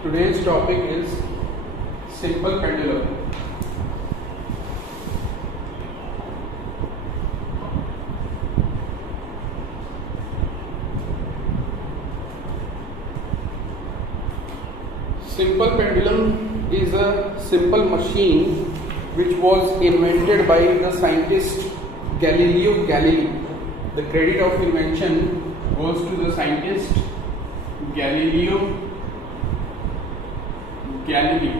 Today's topic is simple pendulum. Simple pendulum is a simple machine which was invented by the scientist Galileo Galilei. The credit of invention goes to the scientist Galileo Galilei.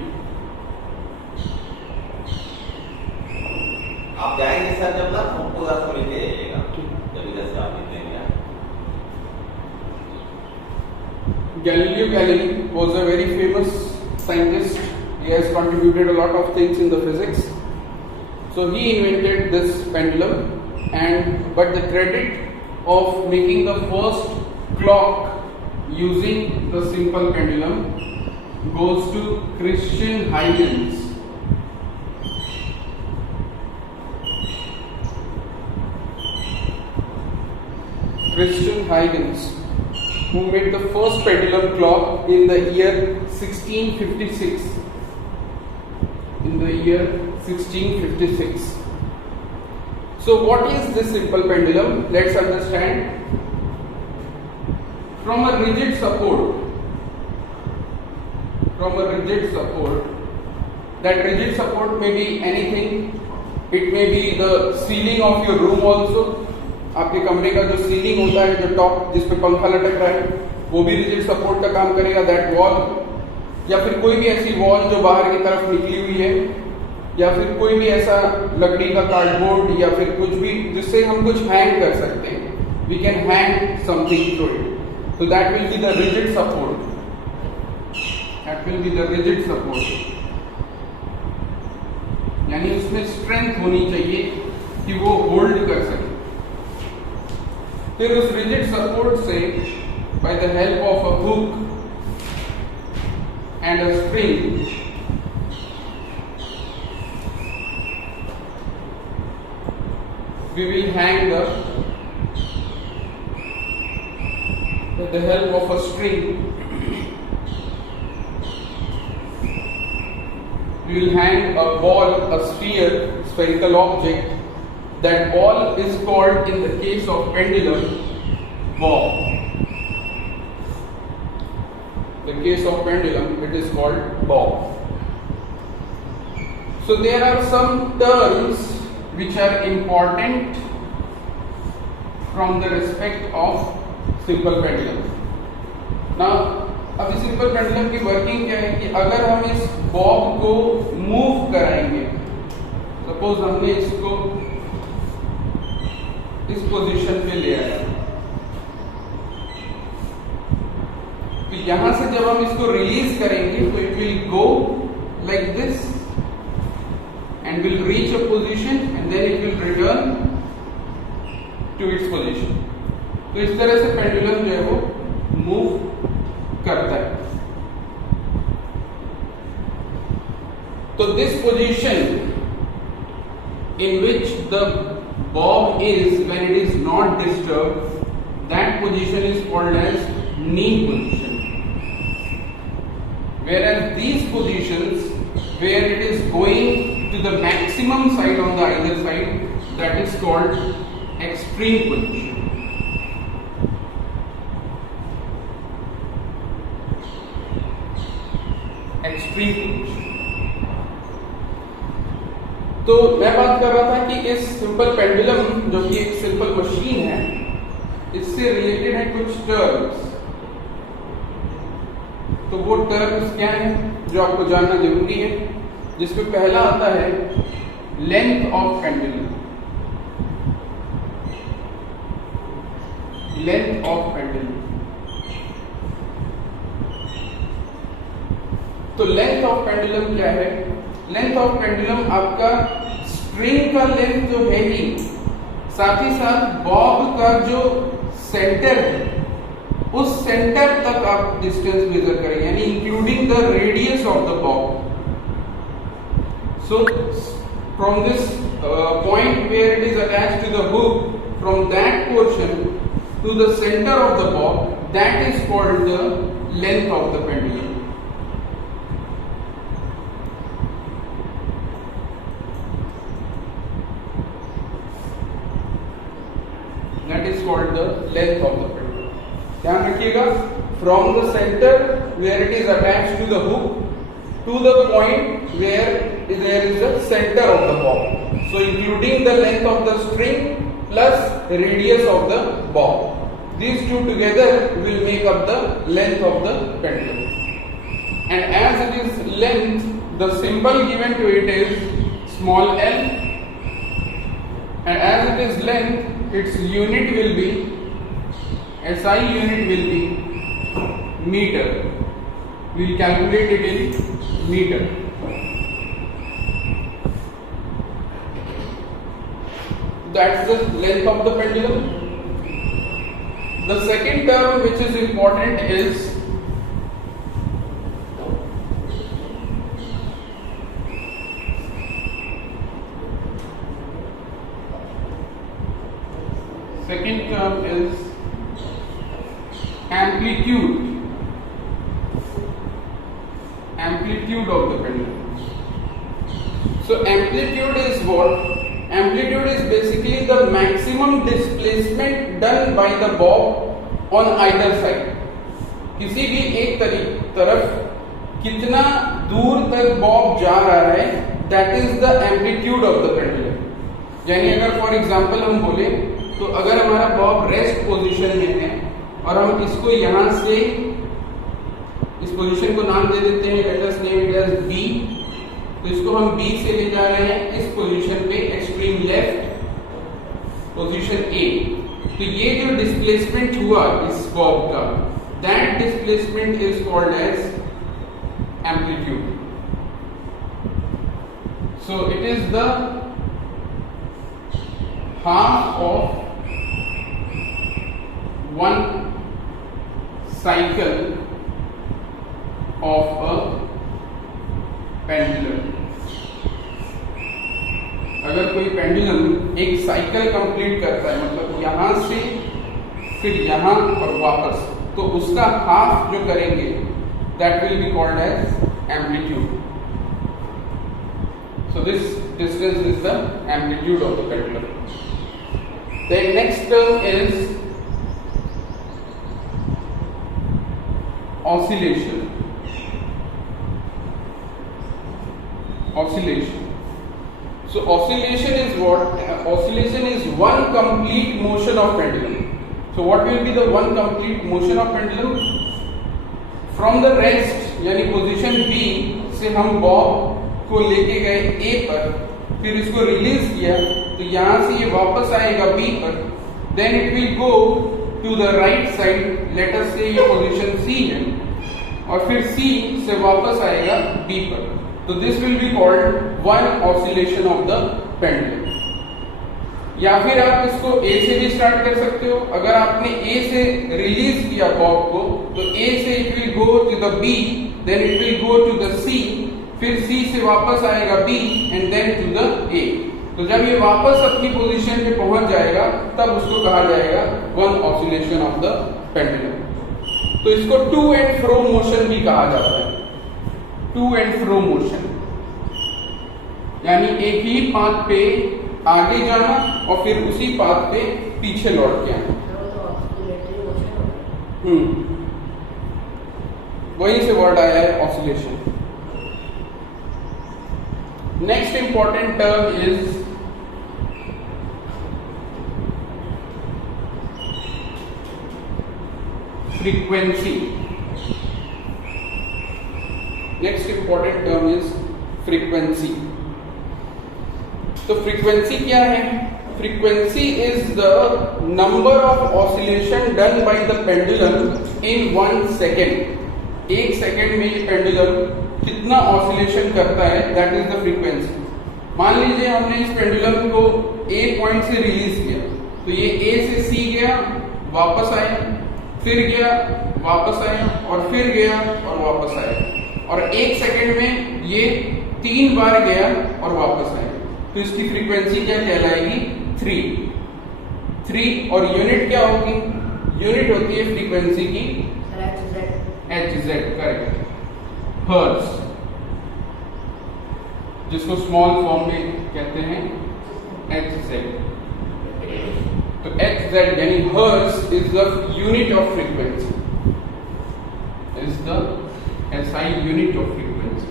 आप जाएंगे sir जब ना हमको 10 minute दे जाइएगा जब इधर से आप निकलेंगे। Galileo Galilei was a very famous scientist. He has contributed a lot of things in the physics. So he invented this pendulum, but the credit of making the first clock using the simple pendulum goes to Christian Huygens. Christian Huygens, who made the first pendulum clock in the year 1656. In the year 1656. So what is this simple pendulum? Let's understand. From a rigid support, that rigid support may be anything. It may be the ceiling of your room also. आपके कमरे का जो ceiling होता है, जो top जिस पे पंखा लटक रहा है, वो भी रिजिड सपोर्ट का काम करेगा, दैट वॉल, या फिर कोई भी ऐसी वॉल जो बाहर की तरफ निकली हुई है, या फिर कोई भी ऐसा लकड़ी का कार्डबोर्ड या फिर कुछ भी जिससे हम कुछ हैंग कर सकते हैं. We can hang something through it. So that will be the rigid support. यानी उसमें स्ट्रेंथ होनी चाहिए कि वो होल्ड कर सके. फिर उस rigid support से by the help of a hook and a spring we will hang with the help of a string we will hang a ball, a spherical object. That ball is called, in the case of pendulum, bob. In the case of pendulum, it is called bob. So there are some terms which are important from the respect of simple pendulum. Now, अभी simple pendulum की working क्या है कि अगर हम इस Bob को move कराएंगे, सपोज हमने इसको इस पोजीशन पे ले आया, तो यहां से जब हम इसको रिलीज करेंगे तो it will go like this and will reach a position and then it will return to its position. तो इस तरह से पेंडुलम जो है वो मूव करता है. तो this position in which the bob is when it is not disturbed, that position is called as knee position. Whereas these positions where it is going to the maximum side on the either side, that is called extreme position. Extreme position. तो मैं बात कर रहा था कि इस simple pendulum जो कि एक सिंपल मशीन है, इससे रिलेटेड है कुछ टर्म्स. तो वो टर्म्स क्या हैं जो आपको जानना जरूरी है, जिसमें पहला आता है length of pendulum. Length of pendulum. तो लेंथ ऑफ पेंडुलम क्या है? लेंथ ऑफ पेंडुलम आपका स्ट्रिंग का लेंथ जो है ही, साथ ही साथ बॉब का जो सेंटर है उस सेंटर तक आप डिस्टेंस मेजर करेंगे, यानी including the radius of the bob. So from this point where it is attached to the hook, from that portion to the centre of the bob, that is called the length of the pendulum. रखिएगा from the centre where it is attached to the hook to the point where there is the center of the bob. So including the length of the string plus radius of the bob. These two together will make up the length of the pendulum. And as it is length, the symbol given to it is small l. And as it is length, its unit will be, SI unit will be meter. We will calculate it in meter. That's the length of the pendulum. The second term which is important is amplitude. Amplitude of the pendulum. So amplitude is what? Amplitude is basically the maximum displacement done by the bob on either side. किसी भी एक तरफ कितना दूर तक Bob जा रहा है, that is the amplitude of the pendulum. यानी अगर फॉर एग्जांपल हम बोले तो अगर हमारा बॉब रेस्ट पोजीशन में है और हम इसको यहां से इस पोजीशन को नाम दे देते हैं, let us name it as B. तो इसको हम बी से ले जा रहे हैं इस पोजीशन पे एक्सट्रीम लेफ्ट पोजीशन ए. तो ये जो डिस्प्लेसमेंट हुआ इस बॉब का, that displacement is called as amplitude. So it is the half of one cycle of a pendulum. अगर कोई पेंडुलम एक साइकिल कंप्लीट करता है, मतलब यहां से फिर यहां और वापस, तो उसका हाफ जो करेंगे that will be called as amplitude. So this distance is the amplitude of the pendulum. The next term is oscillation. Oscillation. So oscillation is what? Oscillation is one complete motion of pendulum. So what will be the one complete motion of pendulum? From the rest यानी position B से हम Bob को लेके गए A पर, फिर इसको release किया, तो यहाँ से ये वापस आएगा B पर. Then it will go to the right side. Let us say ये पोजीशन C है और फिर C से वापस आएगा B पर. तो this will be called one oscillation of the pendulum. या फिर आप इसको A से भी स्टार्ट कर सकते हो. अगर आपने A से रिलीज किया बॉब को, तो A से it will go to the B, then it will go to the C, फिर C से वापस आएगा B and then to the A. तो जब ये वापस अपनी पोजीशन पे पहुंच जाएगा तब उसको कहा जाएगा one oscillation of the pendulum. तो इसको टू एंड फ्रो मोशन भी कहा जाता है. टू एंड फ्रो मोशन यानी एक ही पाथ पे आगे जाना और फिर उसी पाथ पे पीछे लौट के आना. वहीं से वर्ड आया है oscillation. Next important term is frequency. Next important term is frequency. तो फ्रीक्वेंसी क्या है? Frequency is the number of oscillation done by the pendulum in 1 second. 1 second में ये पेंडुलम कितना ऑसिलेशन करता है, दैट इज द फ्रीक्वेंसी. मान लीजिए हमने इस पेंडुलम को A पॉइंट से रिलीज किया, तो ये A से C गया, वापस आया, फिर गया, वापस आया और फिर गया और वापस आया, और 1 सेकेंड में ये 3 बार गया और वापस आया. तो इसकी फ्रीक्वेंसी क्या कहलाएगी? 3 और यूनिट क्या होगी? यूनिट होती है फ्रीक्वेंसी की Hz. करेक्ट. हर्ट्ज, जिसको स्मॉल फॉर्म में कहते हैं Hz. तो Hz यानी hertz is the unit of frequency. SI unit of frequency.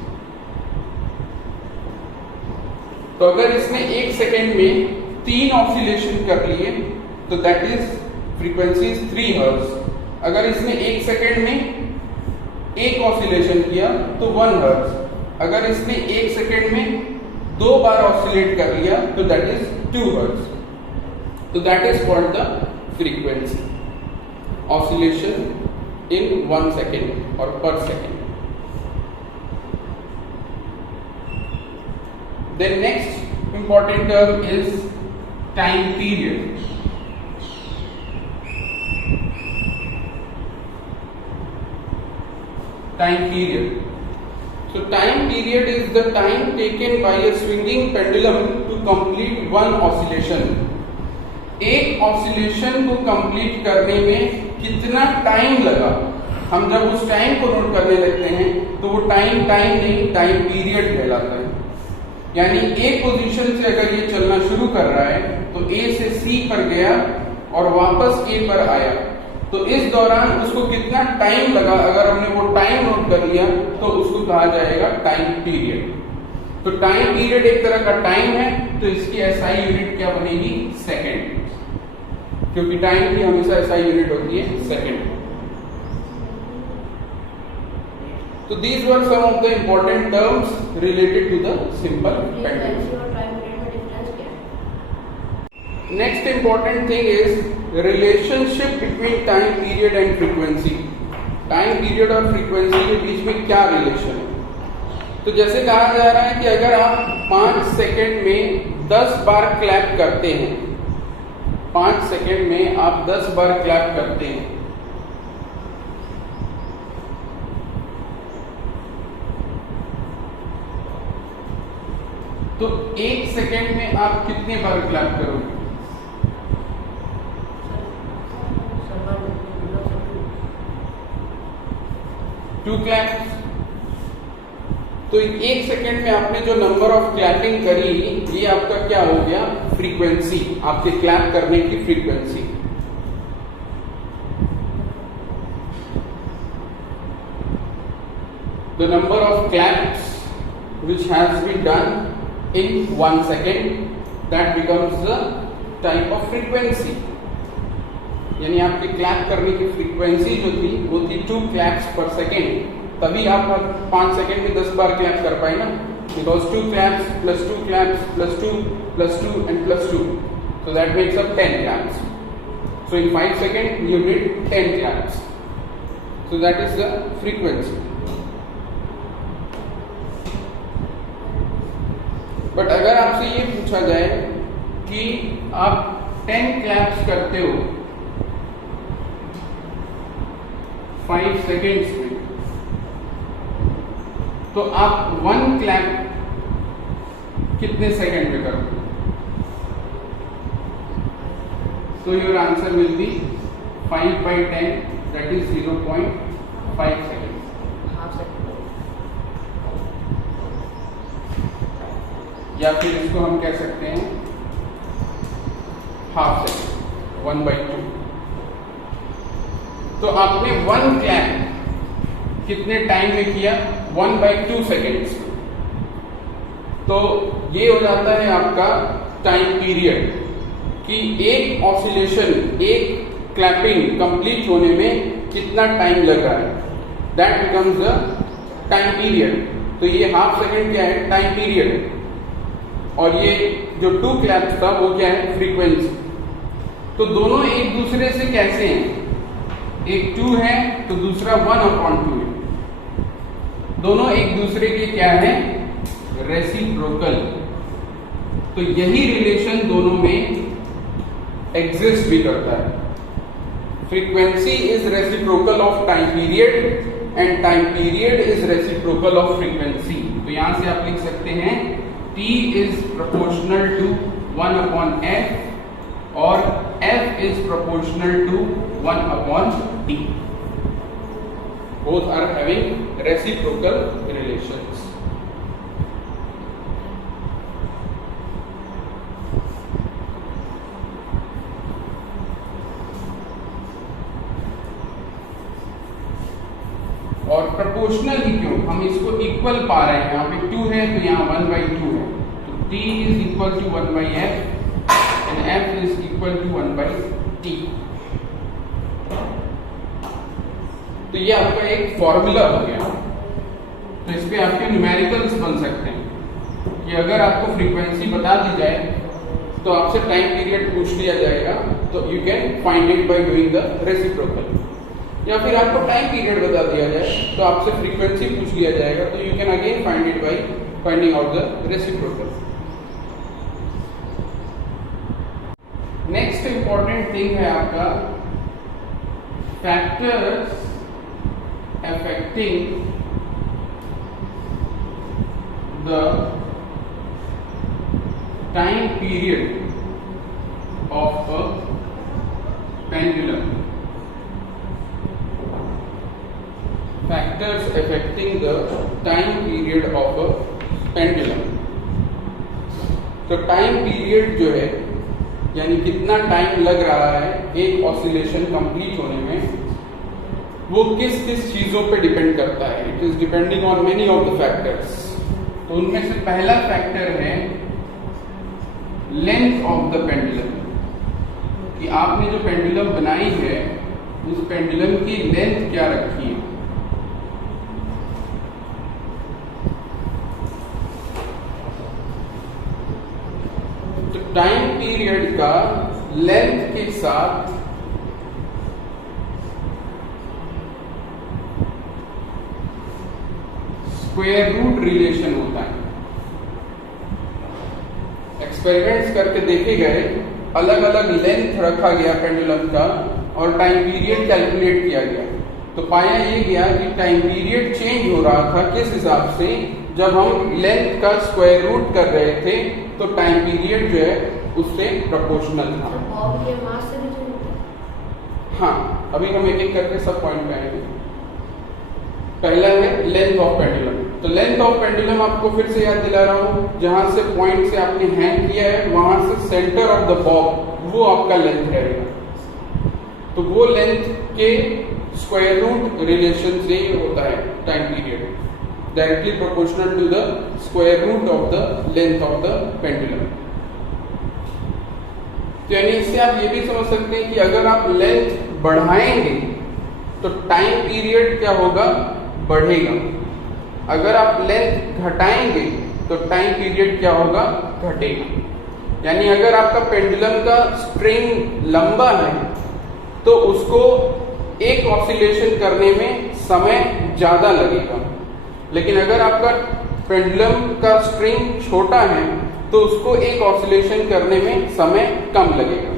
तो अगर इसने 1 सेकेंड में 3 ऑसिलेशन कर लिए तो दैट इज फ्रीक्वेंसी 3 हर्ट्ज। अगर इसने 1 सेकेंड में 1 ऑसिलेशन किया तो 1 हर्ट्ज। अगर इसने 1 सेकेंड में 2 बार ऑसिलेट कर लिया तो दैट इज 2 हर्ट्ज। तो that is called the frequency oscillation in 1 second or per second. The next important term is time period. Time period. So time period is the time taken by a swinging pendulum to complete one oscillation. एक oscillation को complete करने में कितना time लगा, हम जब उस time को नोट करने लगते हैं तो वो टाइम नहीं टाइम पीरियड कहलाता है। यानी एक पोजीशन से अगर ये चलना शुरू कर रहा है तो A से C पर गया और वापस A पर आया, तो इस दौरान उसको कितना टाइम लगा, अगर हमने वो टाइम नोट कर लिया तो उसको कहा जाएगा टाइम पीरियड। तो टाइम पीरियड एक तरह का टाइम है, तो इसकी SI यूनिट क्या बनेगी? सेकेंड, क्योंकि टाइम की हमेशा SI यूनिट होती है सेकेंड। तो these were some of the important terms related to the simple pendulum. Next important thing is relationship between time period and frequency. Time period और frequency के बीच में क्या रिलेशन है? तो जैसे कहा जा रहा है कि अगर आप 5 सेकेंड में 10 बार क्लैप करते हैं, 5 सेकेंड में आप 10 बार क्लैप करते हैं, तो 1 सेकेंड में आप कितने बार क्लैप करोगे? Two claps. तो 1 सेकेंड में आपने जो नंबर ऑफ क्लैपिंग करी, ये आपका क्या हो गया? फ्रीक्वेंसी, आपके क्लैप करने की frequency. The number of claps which has been done in 1 second, that becomes the type of frequency. यानी आपके क्लैप करने की फ्रीक्वेंसी जो थी वो थी 2 क्लैप्स पर सेकेंड, तभी आप 5 सेकेंड में 10 बार क्लैप कर पाए ना, because 2 claps plus 2 claps plus 2 plus 2 and plus 2, so that makes up 10 claps. So in 5 seconds you did 10 claps. So that is the frequency. But अगर आपसे ये पूछा जाए कि आप 10 क्लैप्स करते हो 5 सेकेंड्स में, तो आप 1 क्लैप कितने सेकेंड में करोगे? So your answer will be 5 by 10, that is 0.5 seconds. या फिर इसको हम कह सकते हैं हाफ सेकेंड, 1/2। तो आपने 1 क्लैप कितने टाइम में किया? 1/2 सेकेंड्स। तो ये हो जाता है आपका टाइम पीरियड, कि एक ऑसिलेशन, एक क्लैपिंग कंप्लीट होने में कितना टाइम लग रहा है, that becomes the time period. तो ये हाफ सेकेंड क्या है? Time period. और ये जो 2 क्लैप्स था वो क्या है? फ्रीक्वेंसी। तो दोनों एक दूसरे से कैसे हैं? एक 2 है तो दूसरा 1/2 है। दोनों एक दूसरे के क्या है? रेसिप्रोकल। तो यही रिलेशन दोनों में एग्जिस्ट भी करता है। Frequency is reciprocal of time period and time period is reciprocal of frequency. तो यहां से आप लिख सकते हैं T is proportional to 1/f और f is proportional to 1/d. Both are having reciprocal relations. और प्रोपोर्शनल ही क्यों, हम इसको इक्वल पा रहे हैं, यहाँ पे 2 है तो यहाँ 1/2 है, तो T is equal to 1/f and F is equal to 1/T। तो ये आपका एक फॉर्मूला हो गया। तो इस पे आपके न्यूमेरिकल्स बन सकते हैं कि अगर आपको फ्रीक्वेंसी बता दी जाए तो आपसे टाइम पीरियड पूछ लिया जाएगा, तो you can find it by doing the reciprocal. या फिर आपको टाइम पीरियड बता दिया जाए तो आपसे फ्रीक्वेंसी पूछ लिया जाएगा, तो you can again find it by finding out the reciprocal. Next important thing है आपका factors affecting the time period of a pendulum. Factors affecting the time period of a pendulum. तो टाइम पीरियड जो है यानी कितना time लग रहा है एक ऑसिलेशन कंप्लीट होने में, वो किस किस चीजों पे डिपेंड करता है। It is depending on many of the factors. तो उनमें से पहला फैक्टर है लेंथ ऑफ द पेंडुलम, कि आपने जो पेंडुलम बनाई है उस पेंडुलम की लेंथ क्या रखी है। तो टाइम पीरियड का लेंथ के साथ स्क्वायर रूट रिलेशन होता है। एक्सपेरिमेंट्स करके देखे गए, अलग अलग लेंथ रखा गया पेंडुलम का और टाइम पीरियड कैलकुलेट किया गया, तो पाया ये गया कि टाइम पीरियड चेंज हो रहा था किस हिसाब से, जब हम लेंथ का स्क्वायर रूट कर रहे थे तो टाइम पीरियड जो है उससे प्रोपोर्शनल था। हाँ, अभी हम एक एक करके सब पॉइंट पे आएंगे। पहला है लेंथ ऑफ पेंडुलम। तो लेंथ ऑफ पेंडुलम आपको फिर से याद दिला रहा हूं, जहां से पॉइंट से आपने हैंग किया है वहां से सेंटर ऑफ द बॉब वो आपका लेंथ रहेगा। तो वो लेंथ के स्क्वायर रूट रिलेशन से होता है time period, directly proportional to the square root of the length of the pendulum. तो यानी इससे आप ये भी समझ सकते हैं कि अगर आप लेंथ बढ़ाएंगे तो टाइम पीरियड क्या होगा, बढ़ेगा। अगर आप लेंथ घटाएंगे तो टाइम पीरियड क्या होगा, घटेगा। यानी अगर आपका पेंडुलम का स्ट्रिंग लंबा है तो उसको एक ऑसिलेशन करने में समय ज्यादा लगेगा, लेकिन अगर आपका पेंडुलम का स्ट्रिंग छोटा है तो उसको एक ऑसिलेशन करने में समय कम लगेगा।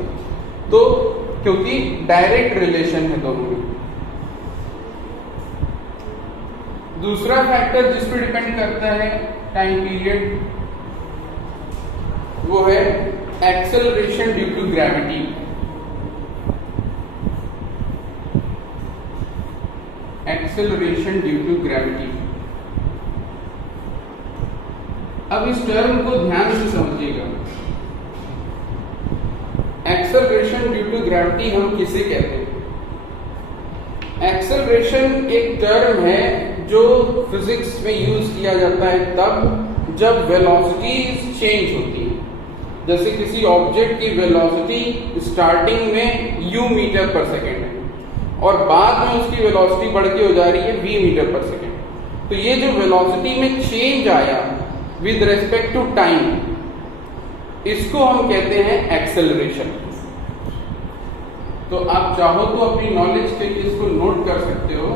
तो क्योंकि डायरेक्ट रिलेशन है दोनों में। दूसरा फैक्टर जिस पर डिपेंड करता है टाइम पीरियड, वो है acceleration due to gravity. Acceleration due to gravity. अब इस टर्म को ध्यान से समझिएगा। एक्सेलरेशन ड्यू टू ग्रेविटी हम किसे कहते हैं? एक्सेलरेशन एक टर्म है जो फिजिक्स में यूज किया जाता है तब जब वेलोसिटीज चेंज होती है। जैसे किसी ऑब्जेक्ट की वेलोसिटी स्टार्टिंग में u मीटर पर सेकेंड है और बाद में उसकी वेलोसिटी बढ़ के हो जा रही है v मीटर पर सेकेंड। तो ये जो वेलोसिटी में चेंज आया विद रेस्पेक्ट टू टाइम, इसको हम कहते हैं एक्सेलरेशन। तो आप चाहो तो अपनी नॉलेज के लिए इसको नोट कर सकते हो।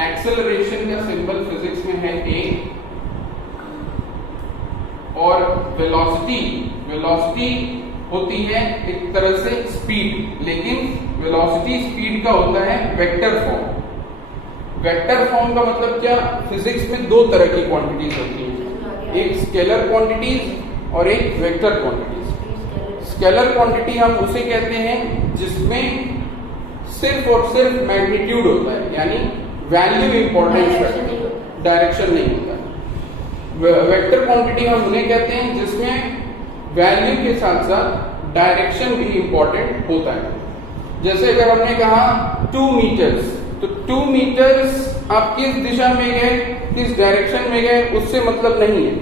एक्सेलरेशन का सिंबल फिजिक्स में है a, और वेलोसिटी होती है एक तरह से स्पीड, लेकिन वेलोसिटी स्पीड का होता है वेक्टर फॉर्म। वेक्टर फॉर्म का मतलब क्या? फिजिक्स में दो तरह की क्वांटिटीज होती हैं, एक स्केलर क्वांटिटीज और एक वेक्टर क्वांटिटीज। स्केलर क्वांटिटी हम उसे कहते हैं जिसमें सिर्फ और सिर्फ मैग्नीट्यूड होता है, यानी वैल्यू इंपॉर्टेंस रखती है, डायरेक्शन नहीं होता है। वेक्टर क्वांटिटी हम उन्हें कहते हैं जिसमें वैल्यू के साथ साथ डायरेक्शन भी इंपॉर्टेंट होता है। जैसे अगर हमने कहा 2 मीटर्स, तो 2 मीटर्स आप किस दिशा में गए, किस डायरेक्शन में गए, उससे मतलब नहीं है।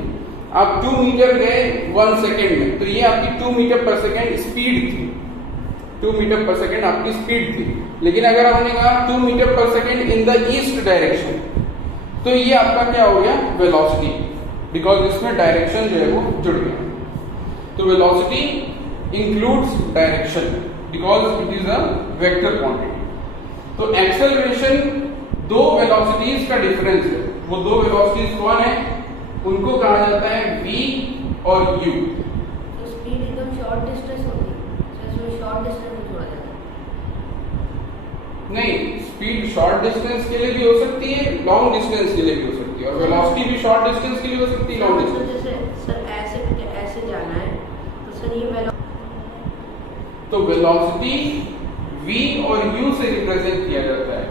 आप 2 मीटर गए 1 सेकेंड में, तो ये आपकी 2 मीटर पर सेकेंड स्पीड थी, 2 मीटर पर सेकेंड आपकी स्पीड थी। लेकिन अगर हमने कहा 2 metre per second in the east direction, तो ये आपका क्या हो गया, वेलोसिटी, बिकॉज इसमें डायरेक्शन जो है वो जुड़ गया। तो velocity includes direction because it is a vector quantity. तो एक्सेलरेशन दो वेलोसिटीज का डिफरेंस है। वो दो वेलोसिटीज कौन है, उनको कहा जाता है v और u। तो स्पीड एकदम शॉर्ट डिस्टेंस होती है, जैसे शॉर्ट डिस्टेंस में छोड़ा जाता है। नहीं, स्पीड शॉर्ट डिस्टेंस के लिए भी हो सकती है, लॉन्ग डिस्टेंस के लिए भी हो सकती है, और वेलोसिटी भी शॉर्ट डिस्टेंस के लिए हो सकती है, लॉन्ग डिस्टेंस। जैसे सर ऐसे जाना है, तो सर ये तो वेलोसिटी v और u से रिप्रेजेंट किया जाता है,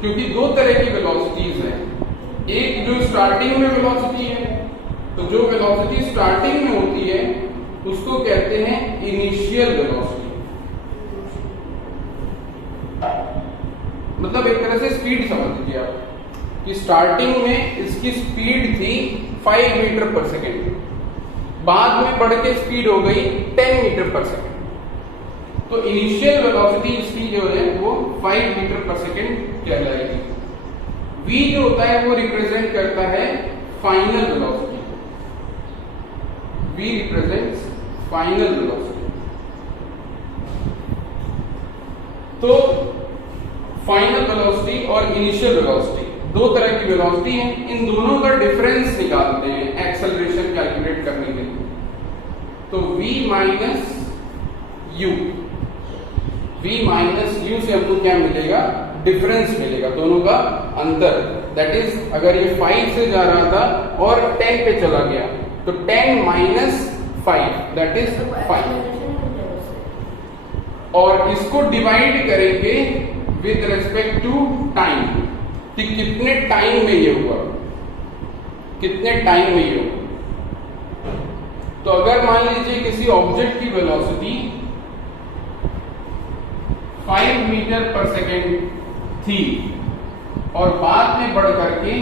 क्योंकि दो तरह की वेलोसिटीज हैं। एक जो स्टार्टिंग में वेलोसिटी है, तो जो वेलोसिटी स्टार्टिंग में होती है उसको कहते हैं इनिशियल वेलोसिटी। मतलब एक तरह से स्पीड समझ लीजिए आप कि स्टार्टिंग में इसकी स्पीड थी 5 मीटर पर सेकेंड, बाद में बढ़ के स्पीड हो गई 10 मीटर पर सेकेंड। तो इनिशियल वेलोसिटी इसकी जो है वो 5 मीटर पर सेकेंड कहलाएगी। v जो होता है वो रिप्रेजेंट करता है final velocity, v represents final velocity. तो फाइनल वेलोसिटी और इनिशियल वेलोसिटी दो तरह की वेलोसिटी है। इन दोनों का डिफरेंस निकालते हैं एक्सेलरेशन कैलकुलेट करने के लिए। तो v minus u, v minus u से हमको क्या मिलेगा, डिफरेंस मिलेगा, दोनों का अंतर। दैट इज अगर ये 5 से जा रहा था और 10 पे चला गया, तो 10 माइनस 5 दैट इज 5। और इसको डिवाइड करेंगे विद रेस्पेक्ट टू टाइम, कि कितने टाइम में ये हुआ, कितने टाइम में ये हुआ। तो अगर मान लीजिए किसी ऑब्जेक्ट की वेलोसिटी 5 मीटर पर सेकेंड थी और बाद में बढ़ करके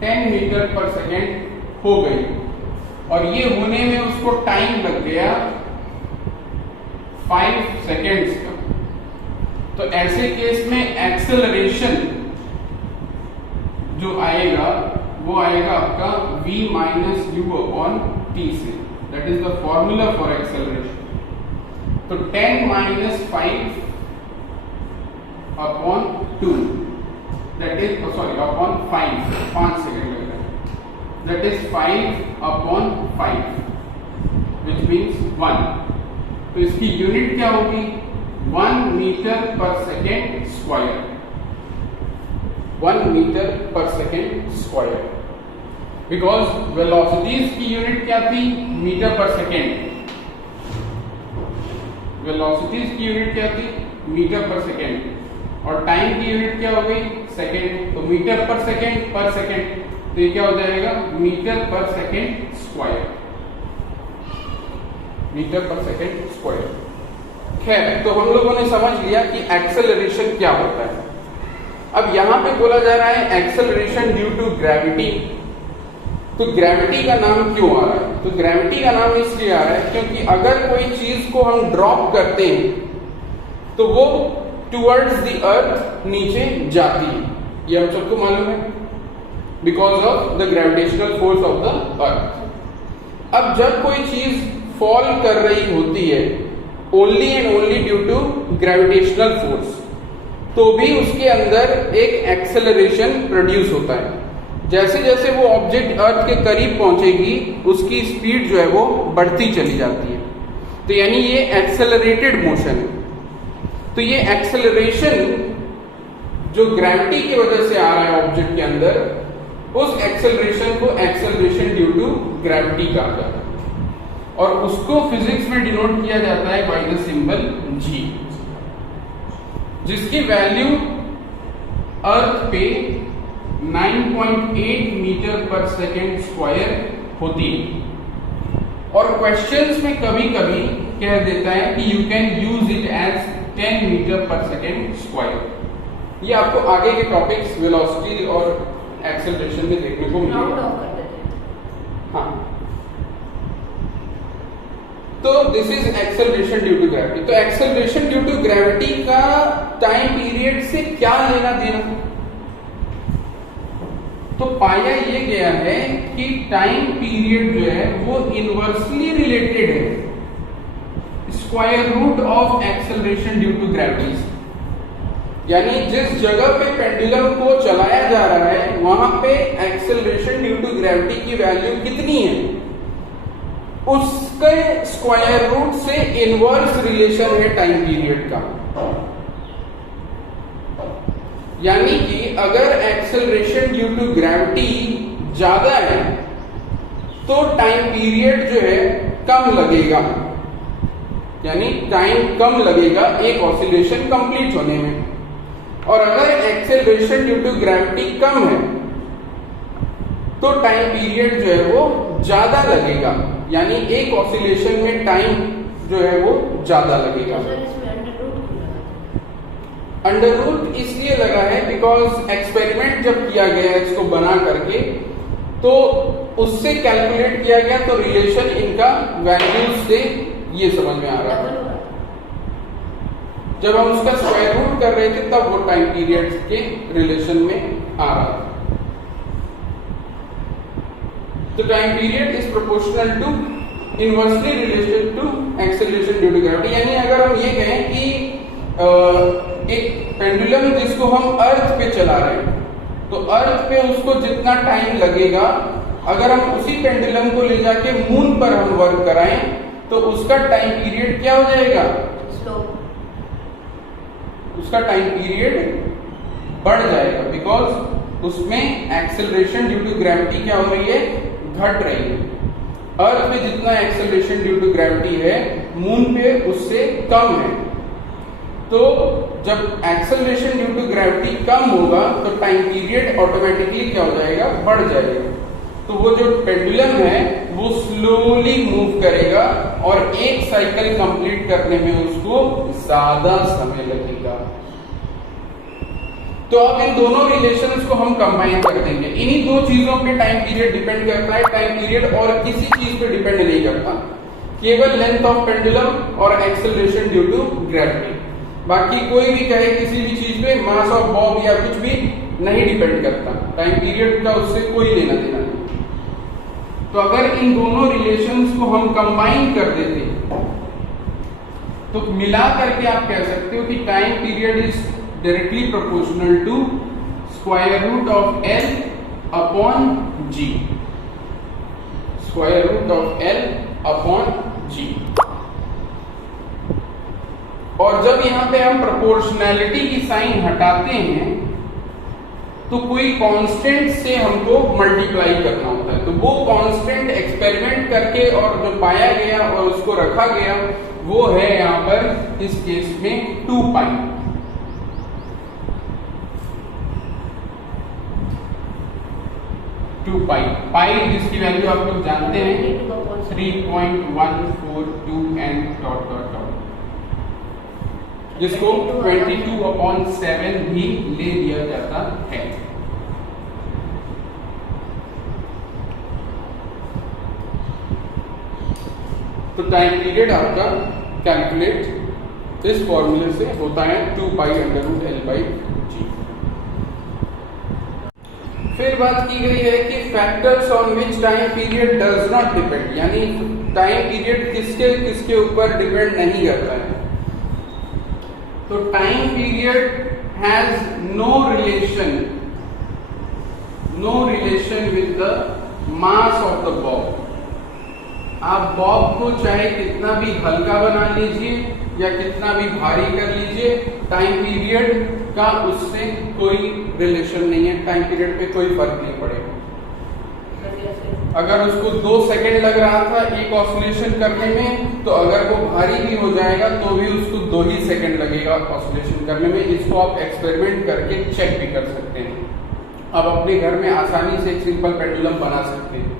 10 मीटर पर सेकेंड हो गई, और ये होने में उसको टाइम लग गया 5 सेकेंड्स का, तो ऐसे केस में एक्सेलरेशन जो आएगा वो आएगा आपका v minus u upon t से। That is the formula for acceleration. तो 10 minus 5 upon 2 that is upon 5 second लग रहा है, that is 5 upon 5 which means 1। तो इसकी यूनिट क्या होगी, 1 metre per second square, 1 metre per second square. Because velocities की यूनिट क्या थी, मीटर पर सेकेंड। वेलोसिटीज की यूनिट क्या थी, मीटर पर सेकेंड, और टाइम की यूनिट क्या हो गई, सेकेंड। तो मीटर पर सेकेंड, तो ये क्या हो जाएगा, metre per second square, metre per second square. खैर, तो हम लोगों ने समझ लिया कि एक्सेलरेशन क्या होता है। अब यहां पे बोला जा रहा है एक्सेलरेशन ड्यू टू ग्रेविटी। तो ग्रेविटी का नाम क्यों आ रहा है, तो ग्रेविटी का नाम इसलिए आ रहा है क्योंकि अगर कोई चीज को हम ड्रॉप करते हैं तो वो टुवर्ड्स द अर्थ नीचे जाती है, ये हम सबको मालूम है, because of the gravitational force of the earth. अब जब कोई चीज फॉल कर रही होती है only and only due to gravitational force, तो भी उसके अंदर एक एक्सेलरेशन प्रोड्यूस होता है। जैसे जैसे वो ऑब्जेक्ट अर्थ के करीब पहुंचेगी उसकी स्पीड जो है वो बढ़ती चली जाती है, तो यानी ये एक्सेलरेटेड मोशन है। तो ये एक्सेलरेशन जो ग्रेविटी की वजह से आ रहा है ऑब्जेक्ट के अंदर, उस एक्सेलरेशन को एक्सेलरेशन ड्यू टू ग्रेविटी कहा जाता है, और उसको फिजिक्स में डिनोट किया जाता है बाय द सिंबल g, जिसकी वैल्यू अर्थ पे 9.8 मीटर पर सेकेंड स्क्वायर होती है। और क्वेश्चंस में कभी कभी कह देता है कि you can use it as 10 metre per second square. ये आपको आगे के टॉपिक्स वेलोसिटी और एक्सेलरेशन में देखने को राउंड मिलेगा। ऑफ कर देते हैं। हाँ, तो this is acceleration due to gravity. तो एक्सेलरेशन ड्यू टू ग्रेविटी का टाइम पीरियड से क्या लेना देना? तो पाया ये गया है कि टाइम पीरियड जो है वो इनवर्सली रिलेटेड है square root of acceleration due to gravity. यानी जिस जगह पे पेंडुलम को चलाया जा रहा है वहां पे एक्सेलरेशन ड्यू टू ग्रेविटी की वैल्यू कितनी है, उसके स्क्वायर रूट से इनवर्स रिलेशन है टाइम पीरियड का। यानी कि अगर एक्सेलरेशन ड्यू टू ग्रेविटी ज्यादा है तो टाइम पीरियड जो है कम लगेगा, यानी टाइम कम लगेगा एक ऑसिलेशन कंप्लीट होने में। और अगर एक्सेलरेशन ड्यू टू ग्रेविटी कम है तो टाइम पीरियड जो है वो ज्यादा लगेगा, यानी एक ऑसिलेशन में टाइम जो है वो ज्यादा लगेगा। अंडर रूट इसलिए लगा है बिकॉज एक्सपेरिमेंट जब किया गया इसको बना करके तो उससे कैलकुलेट किया गया, तो रिलेशन इनका वैल्यूज से ये समझ में आ रहा है। जब हम उसका स्क्वायर रूट कर रहे थे तब वो टाइम पीरियड के रिलेशन में आ रहा था। तो time period is proportional to inversely related to acceleration due to gravity. यानी अगर हम ये कहें कि एक पेंडुलम जिसको हम अर्थ पे चला रहे हैं तो अर्थ पे उसको जितना टाइम लगेगा, अगर हम उसी पेंडुलम को ले जाके मून पर हम वर्क कराएं तो उसका टाइम पीरियड क्या हो जाएगा? स्लो। उसका टाइम पीरियड बढ़ जाएगा बिकॉज उसमें एक्सेलरेशन ड्यू टू ग्रेविटी क्या हो रही है? घट रही है। अर्थ पे जितना एक्सेलरेशन ड्यू टू ग्रेविटी है मून पे उससे कम है। तो जब एक्सेलरेशन ड्यू टू ग्रेविटी कम होगा तो टाइम पीरियड ऑटोमेटिकली क्या हो जाएगा? बढ़ जाएगा। तो वो जो पेंडुलम है वो स्लोली मूव करेगा और एक साइकिल कंप्लीट करने में उसको ज्यादा समय लगेगा। तो अब इन दोनों रिलेशंस को हम कंबाइन कर देंगे। इन्हीं दो चीजों पे टाइम पीरियड डिपेंड करता है। टाइम पीरियड और किसी चीज पे डिपेंड नहीं करता, केवल लेंथ ऑफ पेंडुलम और एक्सेलरेशन ड्यू टू ग्रेविटी। बाकी कोई भी कहे किसी भी चीज पे मास ऑफ बॉब या कुछ भी नहीं डिपेंड करता, टाइम पीरियड का उससे कोई लेना देना नहीं। तो अगर इन दोनों रिलेशंस को हम कंबाइन कर देते तो मिला करके आप कह सकते हो कि time period is directly proportional to square root of l upon g. Square root of l upon g. और जब यहां पे हम प्रोपोर्शनैलिटी की साइन हटाते हैं तो कोई कांस्टेंट से हमको मल्टीप्लाई करना होता है। तो वो कांस्टेंट एक्सपेरिमेंट करके और जो पाया गया और उसको रखा गया वो है यहां पर इस केस में 2 पाई। पाई जिसकी वैल्यू आप लोग जानते हैं 3.142 एंड डॉट डॉट डॉट, जिसको 22/7 भी ले लिया जाता है। तो टाइम पीरियड आपका कैलकुलेट इस फॉर्मूले से होता है 2 pi under root l by g. फिर बात की गई है कि factors on which time period does not depend, यानी टाइम पीरियड किसके किसके ऊपर डिपेंड नहीं करता है। तो time period has no relation with the mass of the bob. आप बॉब को चाहे कितना भी हल्का बना लीजिए या कितना भी भारी कर लीजिए, टाइम पीरियड का उससे कोई रिलेशन नहीं है, टाइम पीरियड पे कोई फर्क नहीं पड़ेगा। अगर उसको 2 सेकंड लग रहा था एक ऑसिलेशन करने में, तो अगर वो भारी भी हो जाएगा तो भी उसको 2 ही सेकंड लगेगा ऑसिलेशन करने में। इसको आप एक्सपेरिमेंट करके चेक भी कर सकते हैं। आप अपने घर में आसानी से एक सिंपल पेंडुलम बना सकते हैं।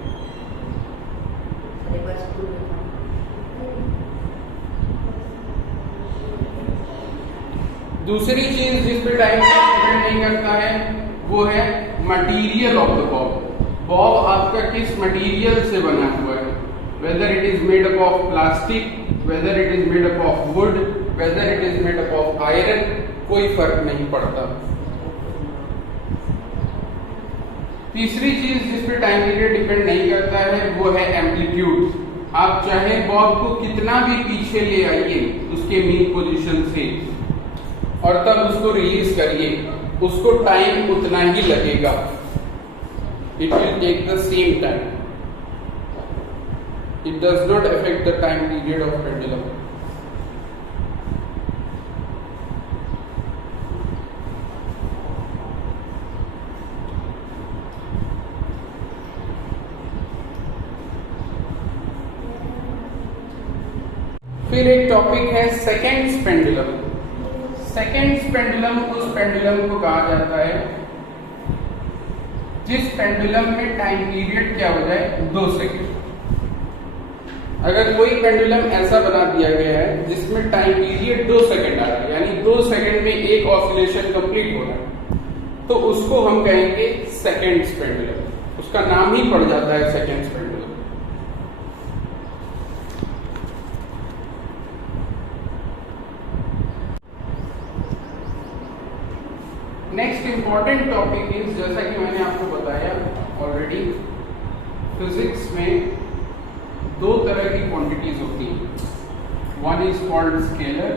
दूसरी चीज जिस पे टाइम डिपेंड नहीं करता है वो है material of the Bob. Bob आपका किस मटेरियल से बना हुआ है, whether it is made up of plastic, whether it is made up of would, whether it is made up of iron, कोई फर्क नहीं पड़ता। तीसरी चीज जिस पे टाइम पीरियड डिपेंड नहीं करता है वो है एम्पलीट्यूड। आप चाहे बॉब को कितना भी पीछे ले आइए उसके मीन पोजीशन से और तब उसको रिलीज करिए, उसको टाइम उतना ही लगेगा। It will take the same time. It does not affect the time period of pendulum. फिर एक टॉपिक है सेकेंड्स पेंडुलम। सेकेंड्स पेंडुलम उस पेंडुलम को कहा जाता है जिस पेंडुलम में टाइम पीरियड क्या हो जाए 2 सेकेंड। अगर कोई पेंडुलम ऐसा बना दिया गया है जिसमें टाइम पीरियड 2 सेकेंड आ रहा है, यानी 2 सेकेंड में एक ऑसिलेशन कंप्लीट हो रहा है, तो उसको हम कहेंगे सेकेंड्स पेंडुलम। उसका नाम ही पड़ जाता है seconds pendulum. Next important topic is, जैसा कि मैंने आपको बताया ऑलरेडी, फिजिक्स में 2 तरह की क्वांटिटीज होती हैं। One is called scalar,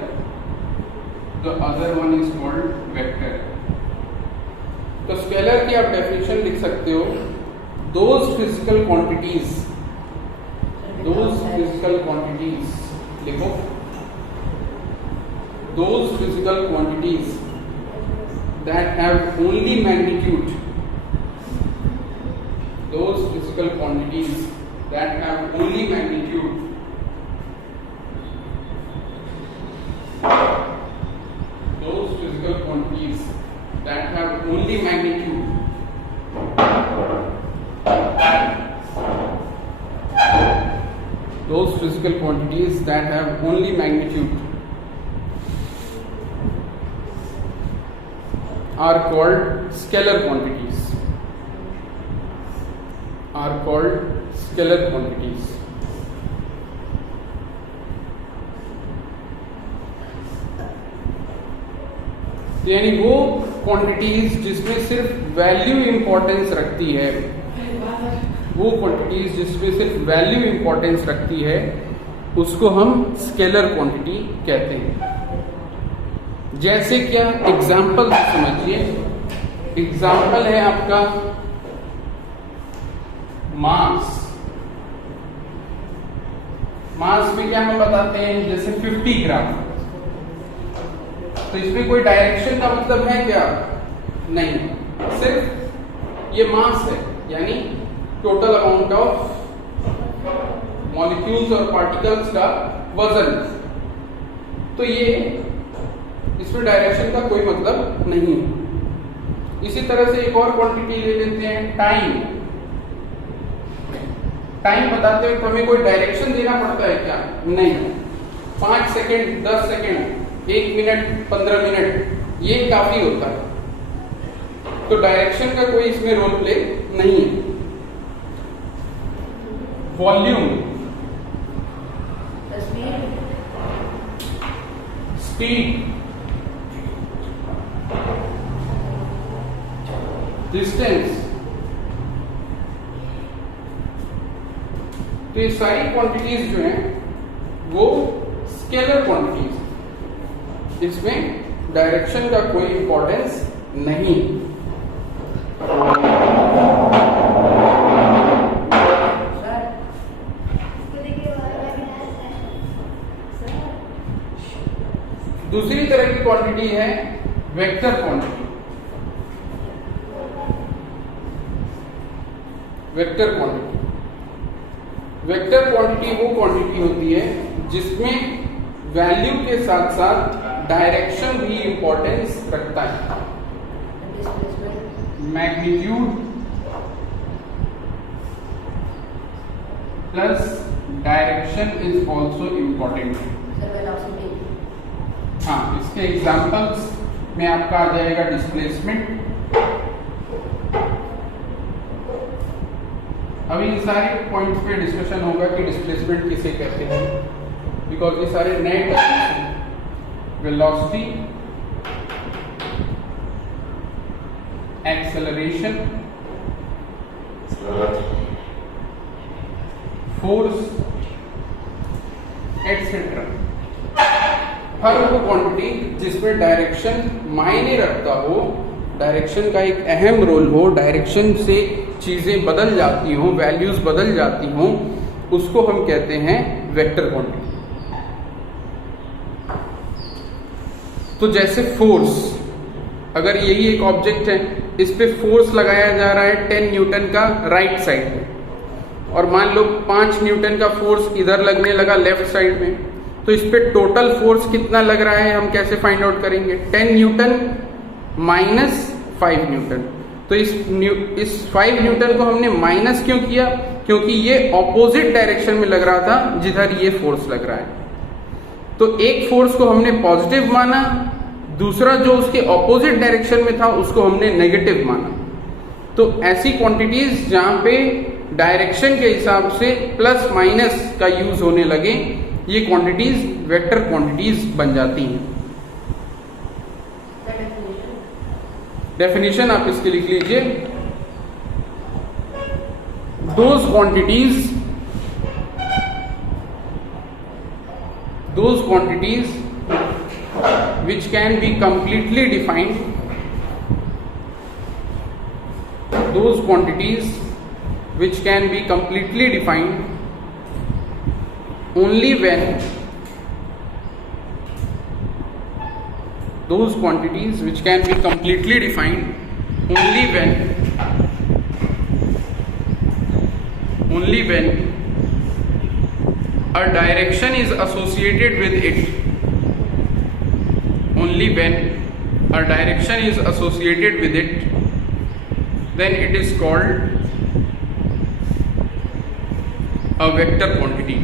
the other one is called vector. तो स्केलर की आप डेफिनेशन लिख सकते हो, दोज फिजिकल क्वांटिटीज लिखो, those physical quantities that have only magnitude, those physical quantities that have only magnitude, those physical quantities that have only magnitude, those physical quantities that have only magnitude are called scalar quantities, are called scalar quantities. तो यानी वो quantities जिसमें सिर्फ value importance रखती है, वो quantities जिसमें सिर्फ वैल्यू इंपॉर्टेंस रखती है उसको हम स्केलर क्वांटिटी कहते हैं। जैसे क्या, एग्जाम्पल समझिए। एग्जाम्पल है आपका मास। मास में क्या हम बताते हैं, जैसे 50 ग्राम। तो इसमें कोई डायरेक्शन का मतलब है क्या? नहीं, सिर्फ ये मास है, यानी टोटल अमाउंट ऑफ मॉलिक्यूल्स और पार्टिकल्स का वजन। तो ये इसमें डायरेक्शन का कोई मतलब नहीं। इसी तरह से एक और क्वांटिटी ले लेते हैं, टाइम। टाइम बताते हुए हमें कोई डायरेक्शन देना पड़ता है क्या? नहीं। 5 सेकेंड, 10 सेकेंड, 1 मिनट, 15 मिनट, ये काफी होता है। तो डायरेक्शन का कोई इसमें रोल प्ले नहीं है। वॉल्यूम, स्पीड, डिस्टेंस, तो ये सारी क्वांटिटीज जो हैं वो स्केलर क्वांटिटीज, इसमें डायरेक्शन का कोई इंपॉर्टेंस नहीं। दूसरी तरह की क्वांटिटी है vector quantity. Vector quantity, vector quantity वो क्वांटिटी होती है जिसमें वैल्यू के साथ साथ डायरेक्शन भी इंपॉर्टेंस रखता है। Magnitude plus direction is also important. हाँ, इसके एग्जांपल्स में आपका आ जाएगा डिस्प्लेसमेंट। अभी इन सारे पॉइंट्स पे डिस्कशन होगा कि डिस्प्लेसमेंट किसे कहते हैं, बिकॉज ये सारे नए टर्म्स हैं। वेलोसिटी, एक्सेलरेशन, फोर्स, एक्सेट्रा, हर वो क्वांटिटी जिसमें डायरेक्शन मायने रखता हो, डायरेक्शन का एक अहम रोल हो, डायरेक्शन से चीजें बदल जाती हों, वैल्यूज बदल जाती हों, उसको हम कहते हैं वेक्टर क्वांटिटी। तो जैसे फोर्स, अगर यही एक ऑब्जेक्ट है, इस पे फोर्स लगाया जा रहा है 10 न्यूटन का राइट साइड में, और मान लो 5 न्यूटन का फोर्स इधर लगने लगा लेफ्ट साइड में, तो इस पे टोटल फोर्स कितना लग रहा है हम कैसे फाइंड आउट करेंगे? 10 न्यूटन माइनस 5 न्यूटन। तो इस 5 न्यूटन को हमने माइनस क्यों किया? क्योंकि ये ऑपोजिट डायरेक्शन में लग रहा था जिधर ये फोर्स लग रहा है। तो एक फोर्स को हमने पॉजिटिव माना, दूसरा जो उसके ऑपोजिट डायरेक्शन में था उसको हमने नेगेटिव माना। तो ऐसी क्वांटिटीज जहां पे डायरेक्शन के हिसाब से प्लस माइनस का यूज होने लगे, ये क्वांटिटीज वेक्टर क्वांटिटीज बन जाती हैं। डेफिनेशन आप इसके लिख लीजिए, those quantities which can be completely defined, those quantities which can be completely defined only when those quantities which can be completely defined only when a direction is associated with it, only when a direction is associated with it, then it is called a vector quantity.